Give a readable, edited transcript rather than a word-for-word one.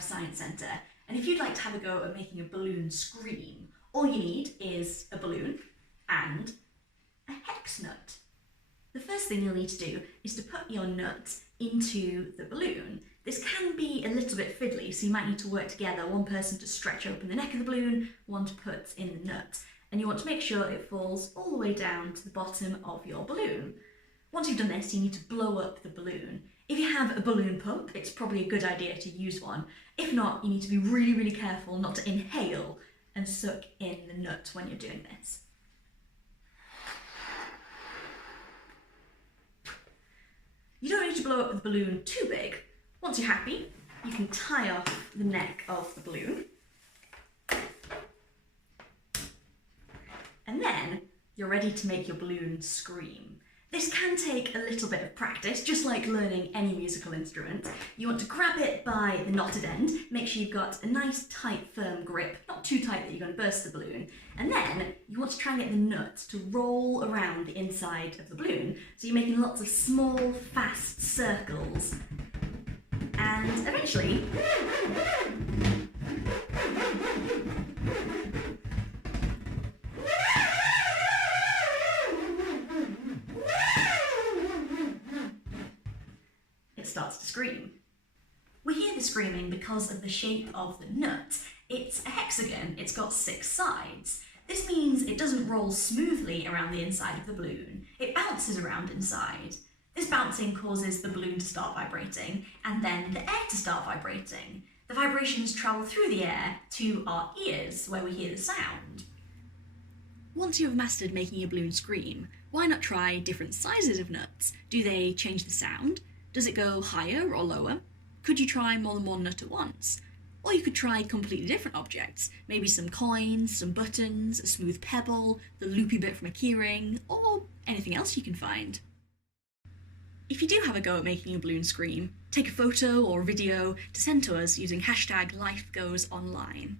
Life Science Centre, and if you'd like to have a go at making a balloon scream, all you need is a balloon and a hex nut. The first thing you'll need to do is to put your nut into the balloon. This can be a little bit fiddly, so you might need to work together, one person to stretch open the neck of the balloon, one to put in the nut. And you want to make sure it falls all the way down to the bottom of your balloon. Once you've done this, you need to blow up the balloon. If you have a balloon pump, it's probably a good idea to use one. If not, you need to be really, really careful not to inhale and suck in the nut when you're doing this. You don't need to blow up the balloon too big. Once you're happy, you can tie off the neck of the balloon. And then you're ready to make your balloon scream. This can take a little bit of practice, just like learning any musical instrument. You want to grab it by the knotted end, make sure you've got a nice tight firm grip, not too tight that you're going to burst the balloon, and then you want to try and get the nut to roll around the inside of the balloon, so you're making lots of small, fast circles, and eventually it starts to scream. We hear the screaming because of the shape of the nut. It's a hexagon, it's got 6 sides. This means it doesn't roll smoothly around the inside of the balloon, it bounces around inside. This bouncing causes the balloon to start vibrating, and then the air to start vibrating. The vibrations travel through the air to our ears, where we hear the sound. Once you have mastered making a balloon scream, why not try different sizes of nuts? Do they change the sound? Does it go higher or lower? Could you try more than one nut at once? Or you could try completely different objects, maybe some coins, some buttons, a smooth pebble, the loopy bit from a keyring, or anything else you can find. If you do have a go at making a balloon scream, take a photo or video to send to us using #LifeGoesOnline.